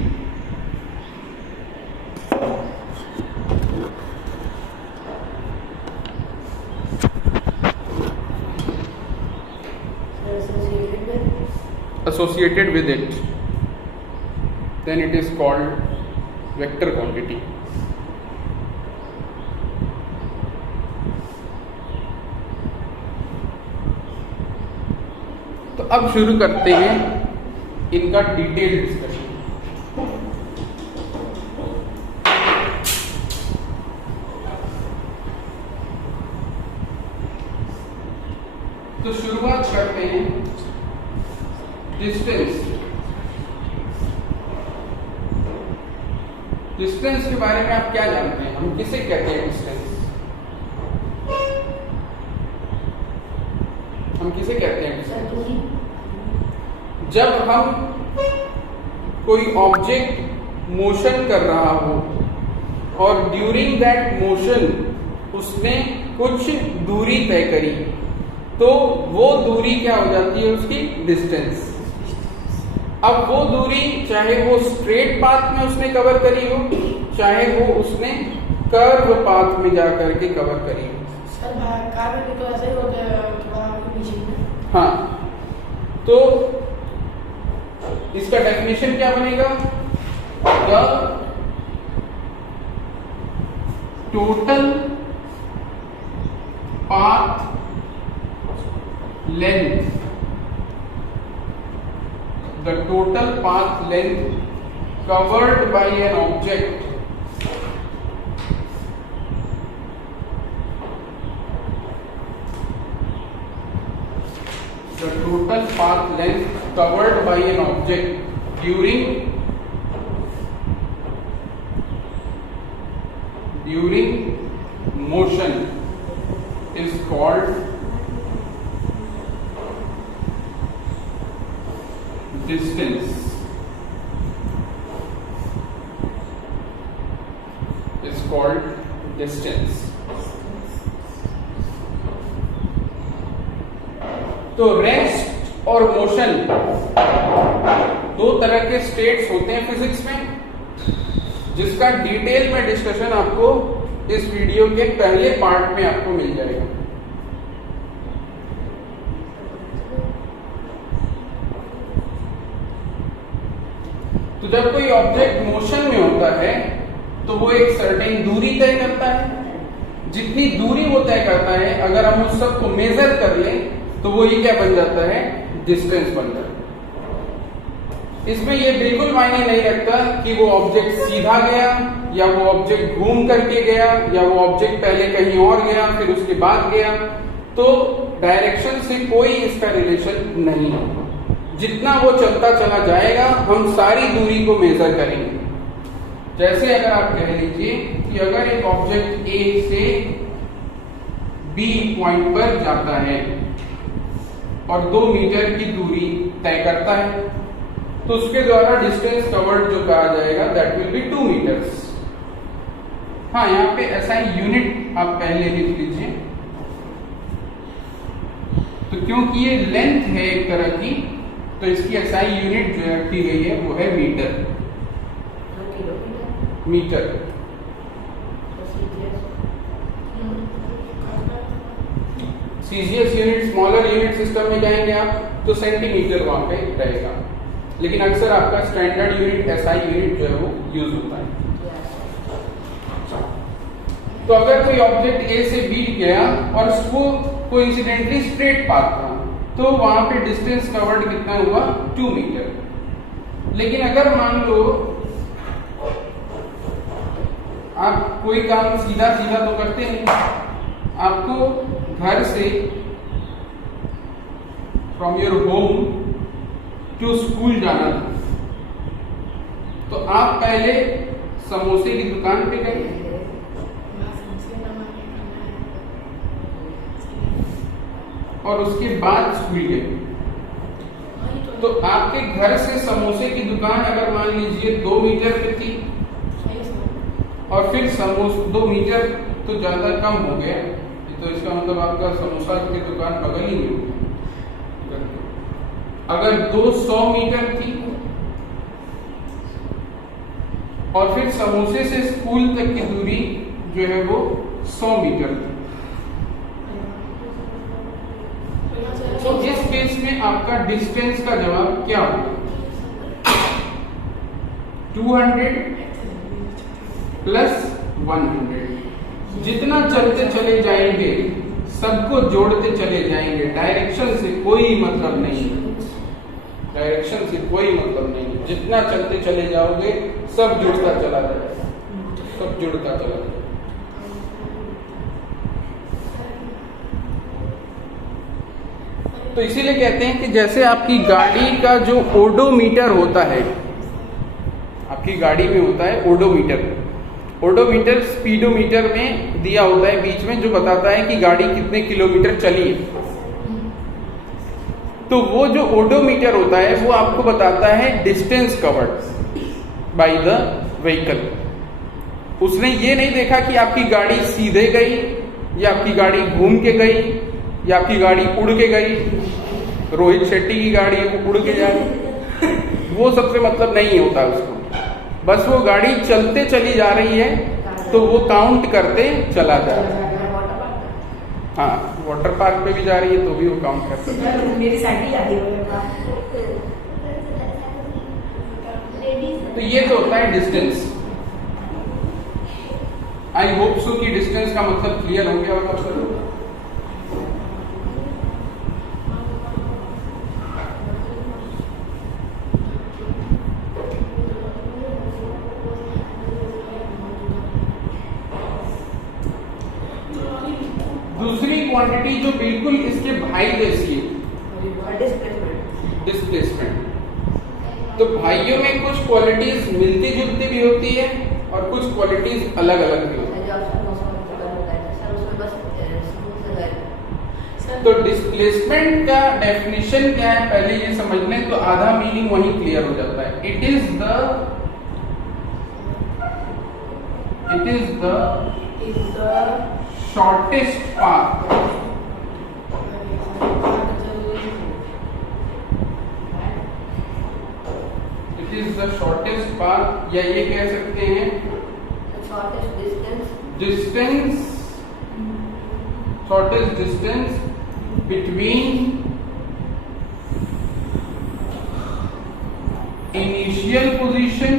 Associated with it, then it is called vector quantity. तो अब शुरू करते हैं इनका detail discussion. तो शुरुआत करते हैं डिस्टेंस। डिस्टेंस के बारे में आप क्या जानते हैं? हम किसे कहते हैं डिस्टेंस? हम किसे कहते हैं डिस्टेंस? जब हम कोई ऑब्जेक्ट मोशन कर रहा हो और ड्यूरिंग दैट मोशन उसने कुछ दूरी तय करी, तो वो दूरी क्या हो जाती है? उसकी डिस्टेंस। अब वो दूरी चाहे वो स्ट्रेट पाथ में उसने कवर करी हो, चाहे वो उसने कर्व पाथ में जा करके कवर करी हो। सर कार में तो ऐसे ही होता है, थोड़ा पीछे में। हाँ, तो इसका डेफिनेशन क्या बनेगा? The total path length, the total path length covered by an object during motion is called distance. Is called distance. तो रेस्ट और मोशन दो तरह के स्टेट्स होते हैं फिजिक्स में, जिसका डिटेल में डिस्कशन आपको इस वीडियो के पहले पार्ट में आपको मिल जाएगा। तो जब कोई ऑब्जेक्ट मोशन में होता है तो वो एक सर्टेन दूरी तय करता है। जितनी दूरी वो तय करता है, अगर हम उस सब को मेजर कर लें तो वो ये क्या बन जाता है, डिस्टेंस बन जाता है। इसमें ये बिल्कुल मायने नहीं रखता कि वो ऑब्जेक्ट सीधा गया या वो ऑब्जेक्ट घूम करके गया या वो ऑब्जेक्ट पहले कहीं और गया फिर उसके बाद गया। तो डायरेक्शन से कोई इसका रिलेशन नहीं है। जितना वो चलता चला जाएगा हम सारी दूरी को मेजर करेंगे। जैसे अगर आप कह लीजिए कि अगर एक ऑब्जेक्ट ए से बी पॉइंट पर जाता है और 2 मीटर की दूरी तय करता है तो उसके द्वारा डिस्टेंस कवर्ड जो कहा जाएगा दैट विल बी 2 मीटर्स। हाँ, यहाँ पे ऐसा यूनिट आप पहले लिख लीजिए। तो क्योंकि ये लेंथ है एक तरह की, तो इसकी एसआई यूनिट जो रखी गई है वो है metre. Metre CGS unit, smaller unit system में जाएंगे आप तो सेंटीमीटर वहां पे रहेगा, लेकिन अक्सर आपका स्टैंडर्ड यूनिट एसआई यूनिट जो है वो यूज होता है। तो अगर कोई ऑब्जेक्ट ए से बी गया और उसको कोइंसिडेंटली स्ट्रेट पाथ था तो वहां पे डिस्टेंस कवर्ड कितना हुआ, 2 मीटर। लेकिन अगर मान लो आप कोई काम सीधा सीधा तो करते नहीं, आपको घर से from your home to school जाना था, तो आप पहले समोसे की दुकान पे गए और उसके बाद स्कूल गए। तो आपके घर से समोसे की दुकान अगर मान लीजिए 2 मीटर पे थी और फिर 2 मीटर तो ज्यादा कम हो गया, तो इसका मतलब आपका समोसा की दुकान बगल ही में। अगर 200 मीटर थी और फिर समोसे से स्कूल तक की दूरी जो है वो 100 मीटर थी, तो इस केस में आपका डिस्टेंस का जवाब क्या होगा, 200 प्लस 100। जितना चलते चले जाएंगे सबको जोड़ते चले जाएंगे, डायरेक्शन से कोई मतलब नहीं है। डायरेक्शन से कोई मतलब नहीं है, जितना चलते चले जाओगे सब जुड़ता चला जाएगा, सब जुड़ता चला जाएगा। तो इसीलिए कहते हैं कि जैसे आपकी गाड़ी का जो ओडोमीटर होता है, आपकी गाड़ी में होता है ओडोमीटर। ओडोमीटर स्पीडोमीटर में दिया होता है बीच में, जो बताता है कि गाड़ी कितने किलोमीटर चली है। तो वो जो ओडोमीटर होता है वो आपको बताता है distance covered by the vehicle. उसने ये नहीं देखा कि आपकी गाड़ी सीधे गई या आपकी गाड़ी घूम के गई या आपकी गाड़ी उड़ के गई। रोहित शेट्टी की गाड़ी वो उड़ के जाए, वो सबसे मतलब नहीं होता उसको। बस वो गाड़ी चलते चली जा रही है तो वो काउंट करते चला जा रहा है। हाँ, वाटर पार्क पे भी जा रही है तो भी वो काउंट करते है। मेरी साइकिल जाती है। तो ये तो होता है डिस्टेंस। आई होप सो कि डिस्टेंस का मतलब क्लियर हो गया होगा सब लोग। दूसरी क्वांटिटी जो बिल्कुल इसके भाई जैसी है, डिस्प्लेसमेंट। तो भाइयों में कुछ क्वालिटीज मिलती जुलती भी होती है और कुछ क्वालिटीज अलग अलग भी होती है। तो डिस्प्लेसमेंट का डेफिनेशन क्या है पहले ये समझ लें तो आधा मीनिंग वही क्लियर हो जाता है। It is the shortest path it is the shortest path, या ये कह सकते हैं shortest distance distance, shortest distance between initial position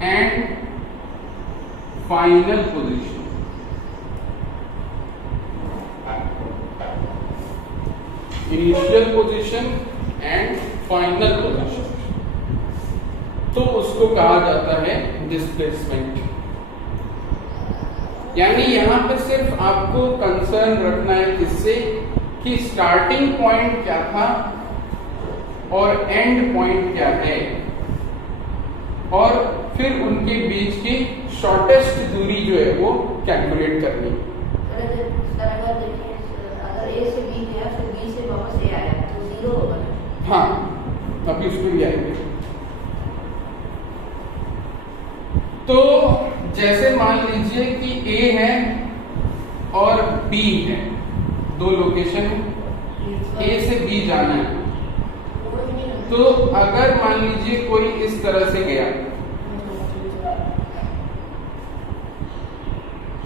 and final position. Initial position and final position, तो उसको कहा जाता है डिस्प्लेसमेंट। यानी यहां पे सिर्फ आपको कंसर्न रखना है किससे, कि स्टार्टिंग पॉइंट क्या था और एंड पॉइंट क्या है, और फिर उनके बीच की शॉर्टेस्ट दूरी जो है वो कैलकुलेट करनी। सर अगर देखिए, अगर ए से बी गया फिर बी से वापस ए आया तो 0 होगा। हाँ, अभी उस पर भी आएंगे। तो जैसे मान लीजिए कि ए है और बी है, दो लोकेशन है, ए से बी जाना है। तो अगर मान लीजिए कोई इस तरह से गया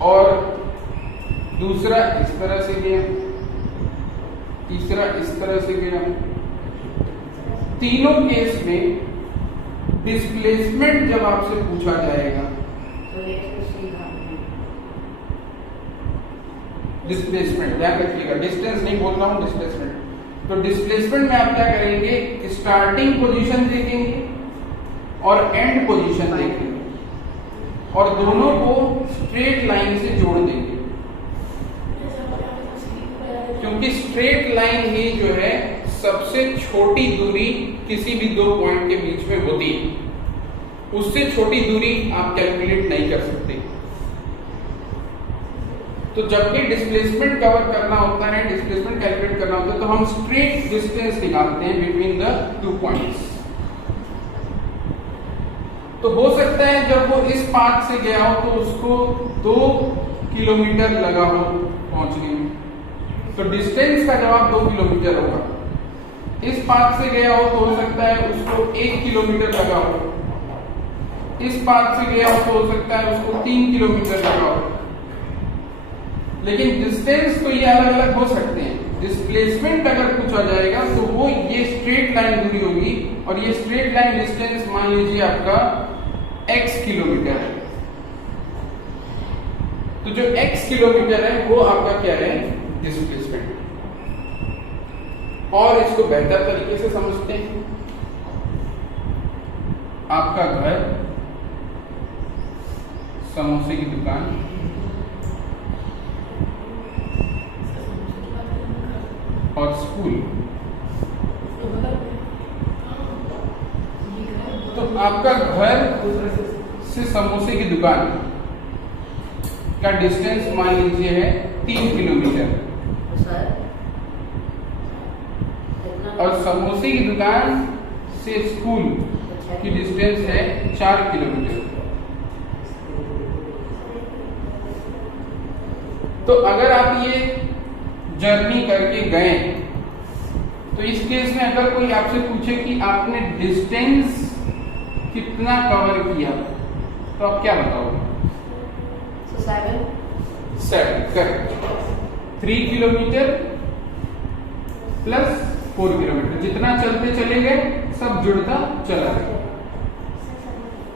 और दूसरा इस तरह से गया, तीसरा इस तरह से गया, तीनों केस में डिस्प्लेसमेंट जब आपसे पूछा जाएगा, डिस्प्लेसमेंट ध्यान रखिएगा, डिस्टेंस नहीं बोल रहा हूं, डिस्प्लेसमेंट। तो डिस्प्लेसमेंट में आप क्या करेंगे, स्टार्टिंग पोजीशन देखेंगे और एंड पोजीशन देखेंगे और दोनों को स्ट्रेट लाइन से जोड़ देंगे, क्योंकि स्ट्रेट लाइन ही जो है सबसे छोटी दूरी किसी भी दो पॉइंट के बीच में होती है। उससे छोटी दूरी आप कैलकुलेट नहीं कर सकते। तो जब भी डिस्प्लेसमेंट कवर करना होता है, डिस्प्लेसमेंट कैलकुलेट करना होता है, तो हम स्ट्रेट डिस्टेंस निकालते हैं बिटवीन द 2 पॉइंट्स। तो हो सकता है जब वो इस पाथ से गया हो तो उसको 2 किलोमीटर लगा हो पहुंचने में, तो डिस्टेंस का जवाब 2 किलोमीटर होगा। इस पाथ से गया हो तो हो सकता है उसको 1 किलोमीटर लगा हो, इस पाथ से गया हो तो हो सकता है उसको 3 किलोमीटर लगा हो। लेकिन डिस्टेंस तो ये अलग अलग हो सकते हैं। डिस्प्लेसमेंट अगर पूछा जाएगा तो वो ये स्ट्रेट लाइन दूरी होगी, और ये स्ट्रेट लाइन डिस्टेंस मान लीजिए आपका x किलोमीटर है। तो जो x किलोमीटर है वो आपका क्या है, डिस्प्लेसमेंट। और इसको बेहतर तरीके से समझते हैं, आपका घर, समोसे की दुकान, और स्कूल। तो आपका घर से समोसे की दुकान का डिस्टेंस मान लीजिए है 3 किलोमीटर, और समोसे की दुकान से स्कूल की डिस्टेंस है 4 किलोमीटर। तो अगर आप ये जर्नी करके गए, तो इस केस में अगर कोई आपसे पूछे कि आपने डिस्टेंस कितना कवर किया, तो आप क्या बताओगे? 7 करेक्ट। 3 किलोमीटर प्लस 4 किलोमीटर, जितना चलते चले गए सब जुड़ता चला गया,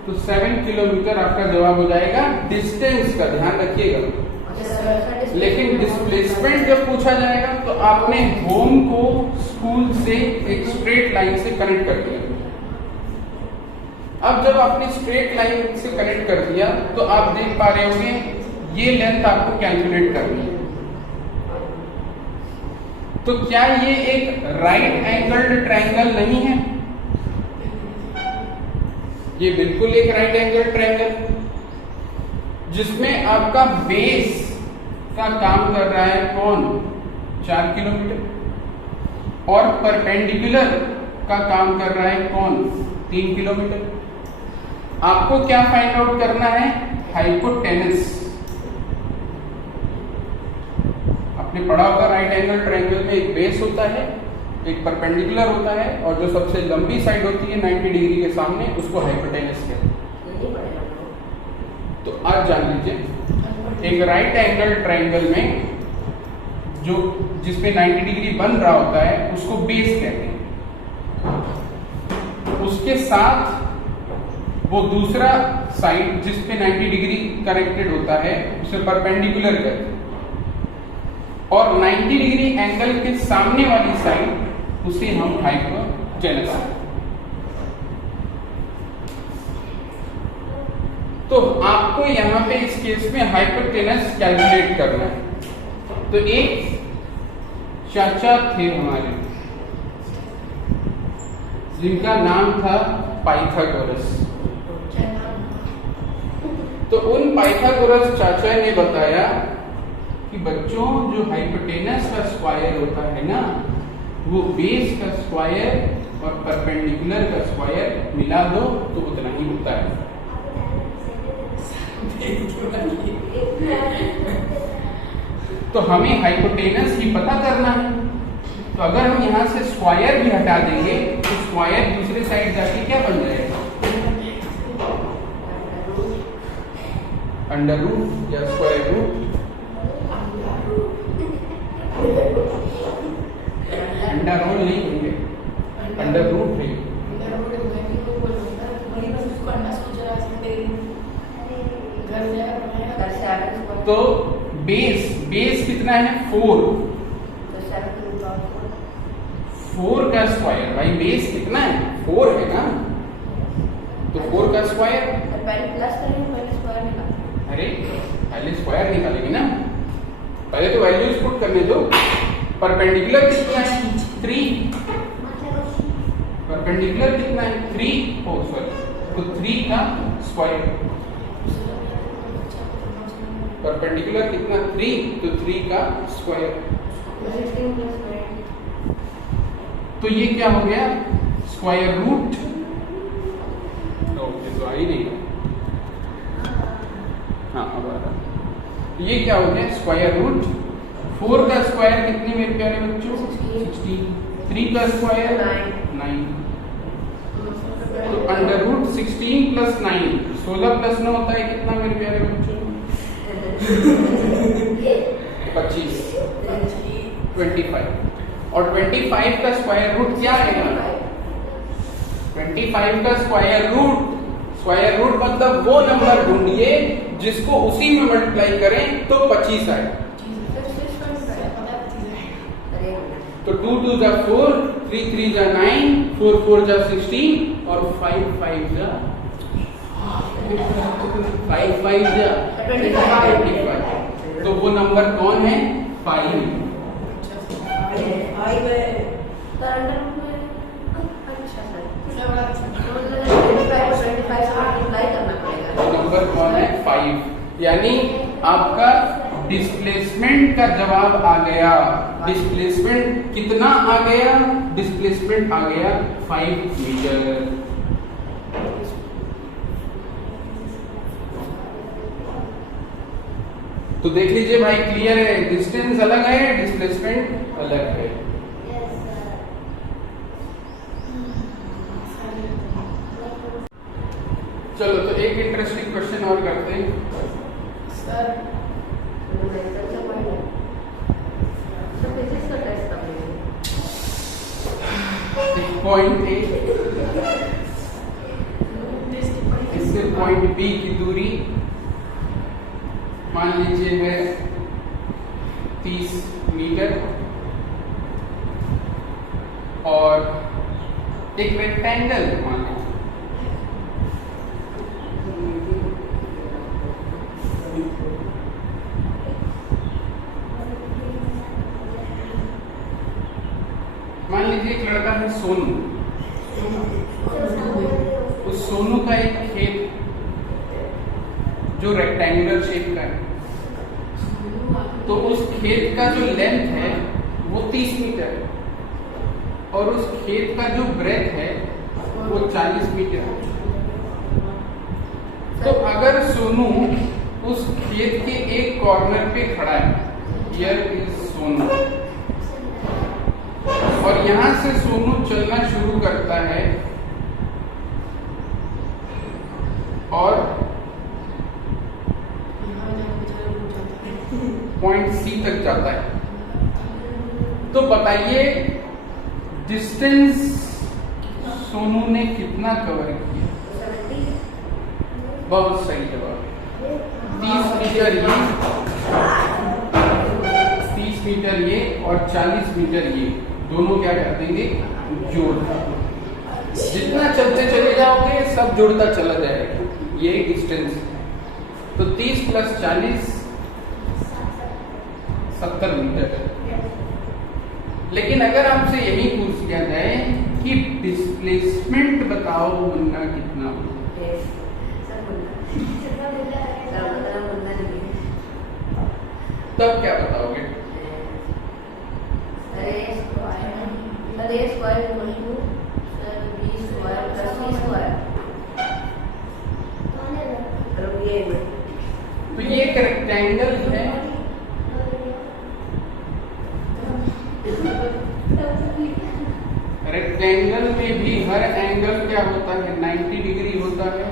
तो 7 किलोमीटर आपका जवाब हो जाएगा डिस्टेंस का, ध्यान रखिएगा। लेकिन डिस्प्लेसमेंट जब पूछा जाएगा तो आपने होम को स्कूल से एक स्ट्रेट लाइन से कनेक्ट कर दिया। अब जब आपने स्ट्रेट लाइन से कनेक्ट कर दिया तो आप देख पा रहे होंगे ये लेंथ आपको कैलकुलेट करनी है। तो क्या ये एक राइट एंगल्ड ट्रायंगल नहीं है? ये बिल्कुल एक राइट एंगल ट्रायंगल, जिसमें आपका बेस का काम कर रहा है कौन? 4 किलोमीटर, और परपेंडिकुलर का काम कर रहा है कौन? 3 किलोमीटर। आपको क्या फाइंड आउट करना है? हाइपोटेनस। आपने पढ़ा होगा राइट एंगल ट्रायंगल में एक बेस होता है एक परपेंडिकुलर होता है और जो सबसे लंबी साइड होती है 90 डिग्री के सामने उसको हाइपोटेनस कहते हैं। नहीं पड़ेगा हमको। तो आज जान लीजिए एक राइट एंगल ट्रायंगल में जो जिसमें 90 डिग्री बन रहा होता है उसको बेस कहते हैं। उसके साथ वो दूसरा साइड जिसपे 90 डिग्री कनेक्टेड होता है उसे परपेंडिकुलर कहते हैं और 90 डिग्री एंगल के सामने वाली साइड उसे हम हाइपोटेनस। तो आपको यहां पे इस केस में हाइपोटेनस कैलकुलेट करना है। तो एक चाचा थे हमारे जिनका नाम था पाइथागोरस। तो उन पाइथागोरस चाचा ने बताया कि बच्चों जो हाइपोटेनस का स्क्वायर होता है ना वो बेस का स्क्वायर और परपेंडिकुलर का स्क्वायर मिला दो तो उतना ही होता है। तो हमें हाइपोटेनस ही पता करना है। तो अगर हम यहाँ से स्क्वायर भी हटा देंगे तो स्क्वायर दूसरे साइड जाके क्या बन जाएगा? अंडर रूट या स्क्वायर रूट। अंडर रूट नहीं होंगे, अंडर रूट नहीं। तो बेस कितना है? 4 का स्क्वायर। भाई बेस कितना है? 4 है ना, तो 4 का स्क्वायर। पहले प्लस करेंगे, पहले स्क्वायर निकालेंगे। अरे पहले स्क्वायर निकालेंगे ना, पहले तो वैल्यूज पुट करने दो। परपेंडिकुलर कितना है? 3। परपेंडिकुलर कितना है? 3। ओ सॉरी, तो 3 का स्क्वायर। परपेंडिकुलर कितना? 3, तो 3 का स्क्वायर। तो ये क्या हो गया? Square root. ओके, तो आई नहीं। हाँ अब आ रहा। ये क्या हो गया? Square root. 4 का स्क्वायर कितने मेरे प्यारे बच्चों? 16। 3 का स्क्वायर 9। तो अंडर रूट 16 प्लस 9, 16 प्लस 9 होता है कितना मेरे प्यारे बच्चों? 25। 25। और 25 का स्क्वायर रूट क्या आएगा? 25 का स्क्वायर रूट मतलब वो नंबर ढूंढिए जिसको उसी में मल्टीप्लाई करें तो 25 आए। तो 2 2 जा 4, 3 3 जा 9, 4 4 जा 16 और 5 5 जा 25। तो वो नंबर कौन है? 5। नंबर कौन है? 5। यानी आपका डिस्प्लेसमेंट का जवाब आ गया। डिस्प्लेसमेंट कितना आ गया? डिस्प्लेसमेंट आ गया 5 मीटर। तो देख लीजिए भाई, क्लियर है? डिस्टेंस अलग है, डिस्प्लेसमेंट अलग है। चलो तो एक इंटरेस्टिंग क्वेश्चन और करते हैं। पॉइंट ए इससे पॉइंट बी की दूरी मान लीजिए है 30 मीटर और एक रेक्टेंगल मान लीजिए एक लड़का है सोनू। उस सोनू का एक खेत जो रेक्टेंगुलर शेप का है, तो उस खेत का जो लेंथ है वो 30 मीटर है और उस खेत का जो ब्रेथ है वो 40 मीटर है। तो अगर सोनू उस खेत के एक कॉर्नर पे खड़ा है, हियर इज सोनू, और यहां से सोनू चलना शुरू करता है और पॉइंट सी तक जाता है। तो बताइए डिस्टेंस सोनू ने कितना कवर किया? बहुत सही जवाब। 30 मीटर ये, 30 मीटर ये और 40 मीटर ये दोनों क्या कर देंगे? जोड़। जितना चलते चले जाओगे सब जुड़ता चला जाएगा, ये डिस्टेंस। तो 30 प्लस 40 70 मीटर। लेकिन अगर आपसे यही पूछ लिया जाए कि डिस्प्लेसमेंट बताओ मुन्ना कितना हो, तब क्या बताओगे? तो ये एक रेक्टेंगल है, रेक्टेंगल में भी हर एंगल क्या होता है? 90 डिग्री होता है।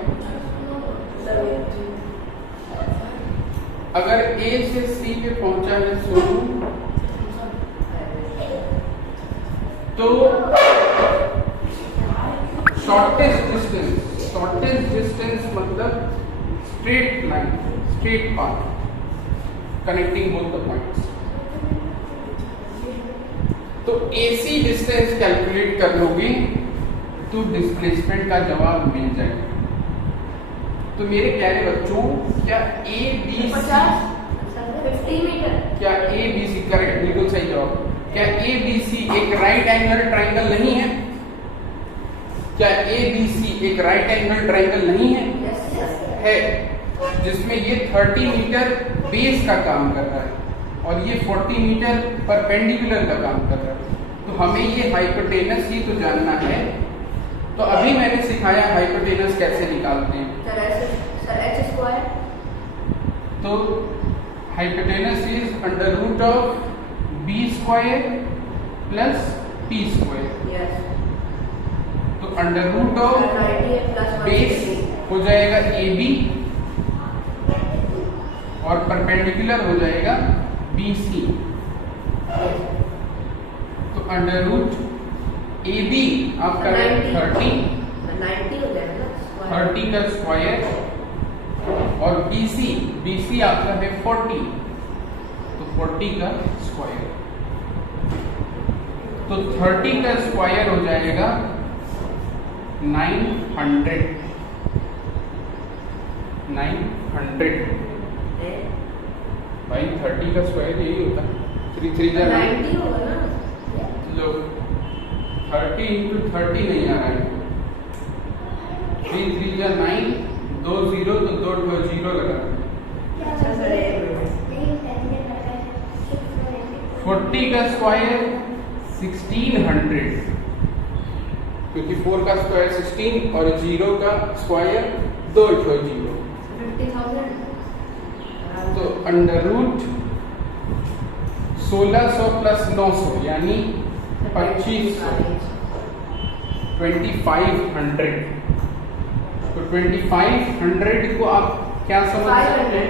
अगर ए से सी पे पहुंचा है सोनू, तो शॉर्टेस्ट डिस्टेंस मतलब straight line, straight path connecting both the points. तो एसी डिस्टेंस कैलकुलेट कर लोगे तो डिस्प्लेसमेंट का जवाब मिल जाएगा। तो मेरे प्यारे बच्चों, क्या ए बी सी, 50 मीटर, क्या ए बी सी करेक्ट, बिल्कुल सही जवाब। क्या ए बी सी एक राइट एंगल ट्राइंगल नहीं है? क्या ए बी सी एक राइट एंगल ट्राइंगल नहीं है? है, जिसमें ये 30 मीटर बेस का काम कर रहा है और ये 40 मीटर परपेंडिकुलर का काम कर रहा है। तो हमें ये हाइपोटेनस ही तो जानना है। तो अभी मैंने सिखाया हाइपोटेनस कैसे निकालते हैं। एच स्क्वायर, तो hypotenuse is under root of B square plus P square. तो अंडर रूट ऑफ बेस हो जाएगा ए बी और परपेंडिकुलर हो जाएगा बी सी। तो अंडर रूट ए बी आपका 30 का स्क्वायर और BC आपका है 40, तो 40 का स्क्वायर। तो 30 का स्क्वायर हो जाएगा 900। भाई 30 का स्क्वायर यही होता है, 3 3 जा 90 होगा ना। लो 30 इंटू 30 नहीं आ रहा है, 3 3 जा 9, 2 0 तो 2 0 लगा। 40 का स्क्वायर 1600, क्योंकि 4 का स्क्वायर 16 और 0 का स्क्वायर 2 0। 50,000। तो अंडर रूट 1600 प्लस 900 यानी 2500, 2500। तो 2500 को आप क्या समझ सकते हैं?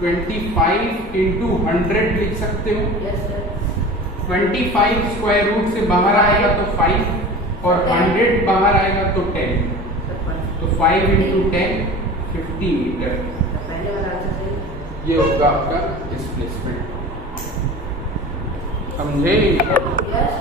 25 इंटू 100 लिख सकते हो। 25 स्क्वायर रूट से बाहर आएगा तो 5 और 100 बाहर आएगा तो 10। तो 5 इंटू 10 50 मीटर। ये होगा आपका डिस्प्लेसमेंट। समझे? यस।